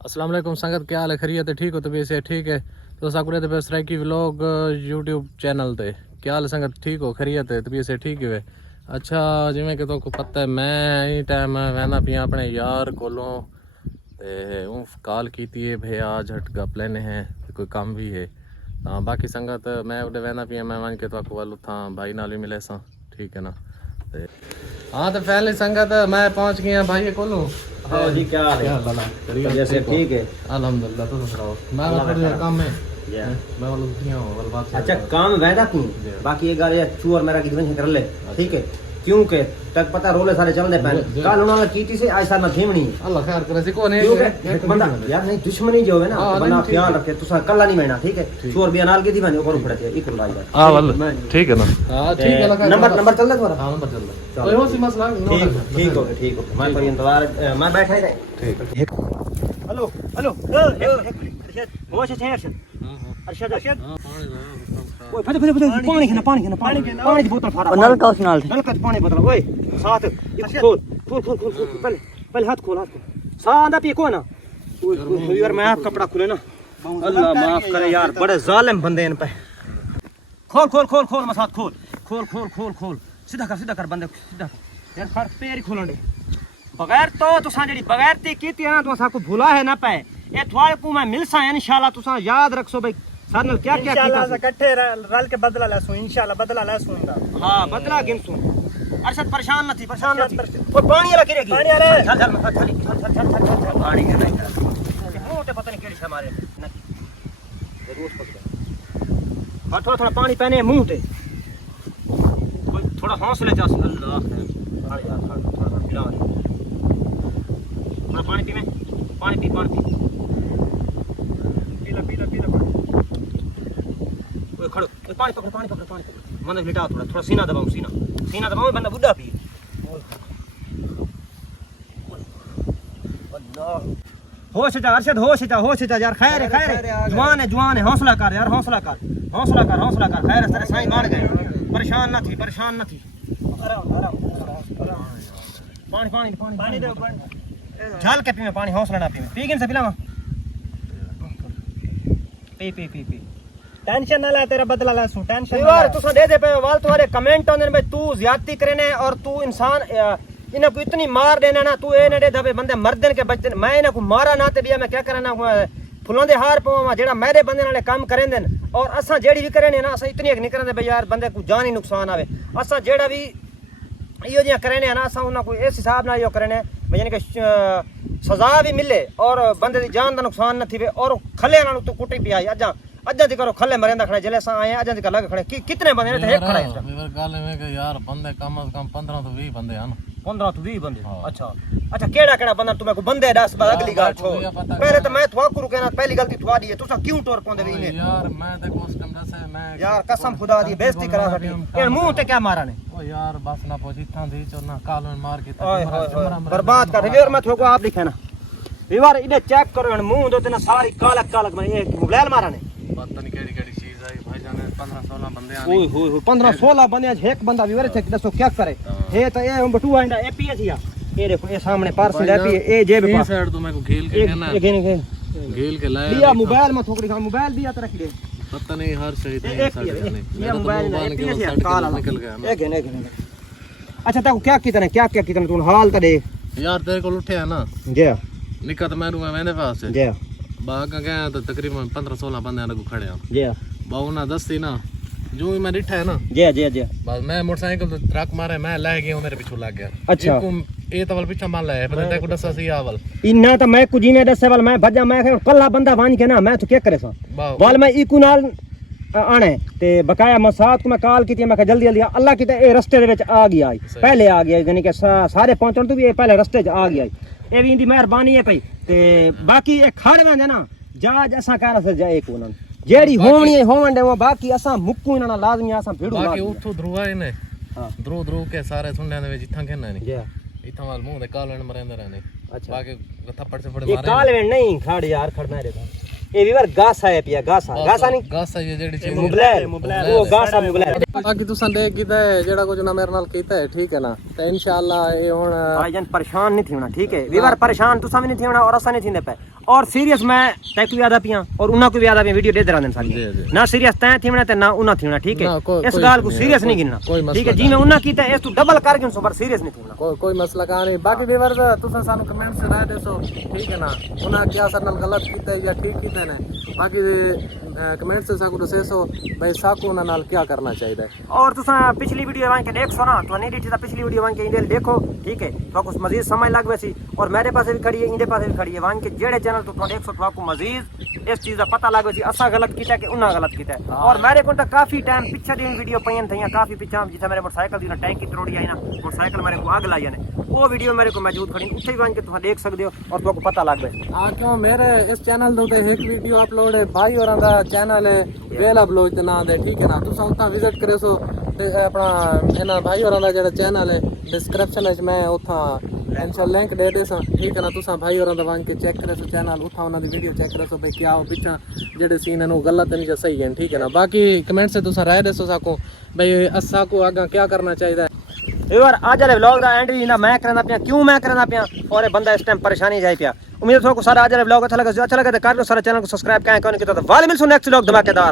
अस्सलाम वालेकुम संगत, क्या हाल है? खैरियत है? ठीक हो? तबीयत से ठीक है तो साकुरे पे सराइकी व्लॉग यूट्यूब चैनल ते क्या हाल है संगत? ठीक हो? खैरियत है? तबीयत से ठीक है? अच्छा जिमें कि तो पता है मैं यही टाइम वहना पिया अपने यार कोलों ते कॉल की है भाई आज हट का प्लान है कोई काम भी है। हाँ बाकी संगत मैं उधर वहना पिया मैं वन के तो वाल था भाई नाल भी मिले सा ठीक है ना। हाँ तो फैमिली संगत मैं पहुंच गया भाई कोलों। हाँ जी क्या हाल है? जैसे ठीक है अल्हम्दुलिल्लाह। तो सुनाओ मैं थोड़ा काम में मैं वाला दुनिया हो वाला बात। अच्छा काम वैदा क्यों बाकी ये गाल चूर मेरा की कर ले ठीक है क्योंकि तक पता रोले सारे चलदे पैन कल उन्होंने कीती से आज सार ना थीमणी अल्लाह खैर करे से कोने एक बंदा यार नहीं दुश्मनी जो है ना बंदा ख्याल रखे तुसा कल्ला नहीं मैना ठीक है चोर भी नाल के दी बने कोन फड़ते एक लाई जा हां वाला ठीक है ना। हां ठीक है ना। नंबर चल रहा तुम्हारा? हां नंबर चल रहा है। कोई सी मसला ठीक हो मैं पर इंतजार मैं बैठा ही रहे ठीक। हेलो हेलो होश है अरशद ओए फटे पानी की बोतल फाड़ा नल का उस नाल नल का पानी बोतल ओए साथ खोल पहले हाथ खोल सादा पी को ना यार मैं कपड़ा खुले ना अल्लाह माफ करे यार बड़े जालिम बंदे इन पे खोल मसाद खोल सीधा कर बंदे सीधा यार खड़ पैर ही खोलने बगैर तो तुसा जेडी बगैरती कीती है ना तुसा को भूला है ना पे ए थवाल को मैं मिलसा इंशाल्लाह तुसा याद रखसो भाई सानल क्या कीता इंशाल्लाह इकट्ठे रल के बदला लेसू इंशाल्लाह बदला लेसू हां बदला गिनसू अरशद परेशान न थी ओ पानी वाला गिरेगी पानी वाला चल पानी के नहीं मुंह ते पता नहीं केड़ी से मारे जरूर पकड़ हां थोड़ा पानी पहने मुंह ते थोड़ा हौसले से अल्लाह है यार थोड़ा मिला थोड़ा पानी पी में पानी पी पीला ओए खड़ो पानी पकड़ मंदे लिटा थोड़ा सीना दबाओ बंदा बुढ़ा पी अल्लाह होश जा अरशद होश जा यार खैर है जवान है हौसला कर यार हौसला कर खैर तेरे साईं मान गए परेशान न थी पानी दे झल के पी में पानी हौसला ना पी किन से पिलावा पी टेंशन ना ले तेरा बदला ला सू टेंशन यार तू दे पे वाल तुम्हारे कमेंट होने में तू ज्यादती करने और तू इंसान इन्हें को इतनी मार देना ना तू ए ने दे दबे बंदे मर्दन के बच्चे मैं इन्हें को मारा ना ते बिया मैं क्या करना फुलों दे हार पवा जेड़ा मेरे बंदे नाले काम करें देन और असा जेड़ी भी करें ना असा इतनी एक नहीं करते भाई यार बंदे को जान ही नुकसान आवे असा जेड़ा भी इो जिया करें ना असा उन्हें कोई इस हिसाब ना यो करें यानी कि सजा भी मिले और बंदे की जान का नुकसान न थी और खले ना तू कुटी भी आई अजा दी करो खले मरेंदा खड़े जले सा आए अजा दी लग खड़े कितने बंदे ने एक खड़ा है गल में कि यार बंदे कम से कम 15 तो 20 बंदे हैं 15 तो 20 बंदे अच्छा केड़ा बंदा तुम्हें को बंदे दस बार अगली गाल छोड़ पहले तो मैं थवा को कहना पहली गलती थवा दी है तुसा क्यों टोर पोंदे वी ने यार मैं देखो उस टाइम दसे मैं यार कसम खुदा दी बेइज्जती करा सकी ये मुंह ते क्या मारा ने ओ यार बस ना पहुंची था दी चोना काल में मार के बर्बाद कर रिव्यूअर मैं थोको आप लिखे ना रिव्यूअर इने चेक करो मुंह दो ते ना सारी कालक में ये मोबाइल मारा ने पता नहीं केड़ी चीज आई भाई जाने 15-16 बंदे आने ओए 15-16 बंदे आज एक बंदा विवर थे दसो क्या करे हे तो ये बटुआ इंडा ए पीएस या ये देखो ये सामने पार्सल है पी ए जेब पे साइड तो मैं को घेल के कहना घेल के लाया लिया मोबाइल में थोकड़ी मोबाइल दिया तो रख दे पता नहीं हर सही नहीं ये मोबाइल निकल गया एक अच्छा तू क्या कितने तू हाल तो दे यार तेरे को उठे है ना जी निकट मैं मेरे पास जी बाग गया तो तकरीबन 15-16 बंदे को खड़े हैं जी बाऊ ना दस थी ना जो मैं डिठा है ना जी बस मैं मोटरसाइकिल तो ट्रक मारे मैं ले गया मेरे पीछे लग गया अच्छा ए तवल पीछे मान लाया पता तेरे को दसा सी आवल इन्ना तो मैं कुछ ने दसे वाल मैं भजा मैं कल्ला बंदा वांज के ना मैं तो क्या करे सा वाल मैं इकू नाल आने ते बकाया मसाद को मैं कॉल की मैं जल्दी अल्लाह की ए रास्ते दे विच आ गया पहले आ गया यानी कि सारे पहुंचण तो भी ये पहले रास्ते च आ गया ये भी इंदी मेहरबानी है भाई ते बाकी ये खड़ वेंदे ना जहाज असा कह से जाए को उन्होंने जेड़ी होवणी है होवन दे वो बाकी असा मुक्कू इना लाजमी असा भिड़ू बाकी उठो ध्रुवा ने हां ध्रुव के सारे सुनने दे जिथा कहना नहीं जी इथा वाल मुंह दे कालण मरेंदे रहने अच्छा बाकी थप्पड़ से फड़ मारे ये कालण नहीं खड़ यार खड़ना रे ये विवर गासा है पिया गासा नहीं गासा ये जेड़ी चीज मुबलैल वो गासा मुबलैल बाकी तुसा देख कीता है जेड़ा कुछ ना मेरे नाल कीता है ठीक है ना तो इंशाल्लाह ये हुन भाईजान परेशान नहीं थी होना ठीक है विवर परेशान तुसा भी नहीं थी होना और असा नहीं थींदे पे और सीरियस मैं तैक भी आदा पिया और उन्ना को भी आदा पिया वीडियो दे दे सारी ना सीरियस तै थीवना ते ना उन्ना थीवना ठीक है इस गाल को सीरियस नहीं गिनना ठीक है जी मैं उन्ना कीता इस तू डबल करके उन पर सीरियस नहीं थीवना कोई मसला का नहीं बाकी व्यूअर्स तुसा सानू कमेंट से राय देसो ठीक है ना उन्ना क्या सर नाल गलत कीता है या ठीक कीता है बाकी कमेंट से साकू दसेसो भाई साकू ना नाल क्या करना चाहिए और तुसा पिछली वीडियो वां के देखसो ना तो नहीं देखी पिछली वीडियो वां के इंडेल देखो ठीक है तो कुछ मजीद समय लग वैसी और मेरे पास भी खड़ी है इंदे पास भी खड़ी है वां के जेड़े चैनल तो 100 तो आपको मजीद इस चीज का पता लग वैसी असा गलत कीता कि उन्ना गलत कीता है और मेरे को तो काफी टाइम पीछे दी वीडियो पईन थई काफी पीछे जिथे मेरे मोटरसाइकिल दी ना टैंकी तोड़ी आई ना मोटरसाइकिल मेरे को आग लाई ने वो वीडियो मेरे को मौजूद खड़ी उठे वां के तुम देख सकते हो और तुमको पता लग वैसी हां क्यों मेरे इस चैनल दे एक वीडियो अपलोड है भाई और दा चैनल है वेला ब्लॉग ते नाम दे ठीक है ना तुसा उता विजिट करे सो अपना एना भाई और दा जेड़ा चैनल है डिस्क्रिप्शन में मैं उथा इंशाल्लाह लिंक दे देसा ठीक है ना तुसा भाई और दा वांग के चेक करे सो चैनल उठा उना दी वीडियो चेक करे सो भाई क्या हो पीछे जेड़े सीन है नो गलत नहीं या सही है ठीक है ना बाकी कमेंट से तुसा राय देसो साको भाई असा को आगे क्या करना चाहिए यार आज वाले व्लॉग दा एंड ना मैं करना पिया क्यों मैं करना पिया और ये बंदा इस टाइम परेशानी जाए पिया उम्मीद है आपको सारा आज वाला व्लॉग अच्छा लगा तो कर लो सारा चैनल को सब्सक्राइब क्या कौन किया तो वाले मिलसो नेक्स्ट व्लॉग धमाकेदार।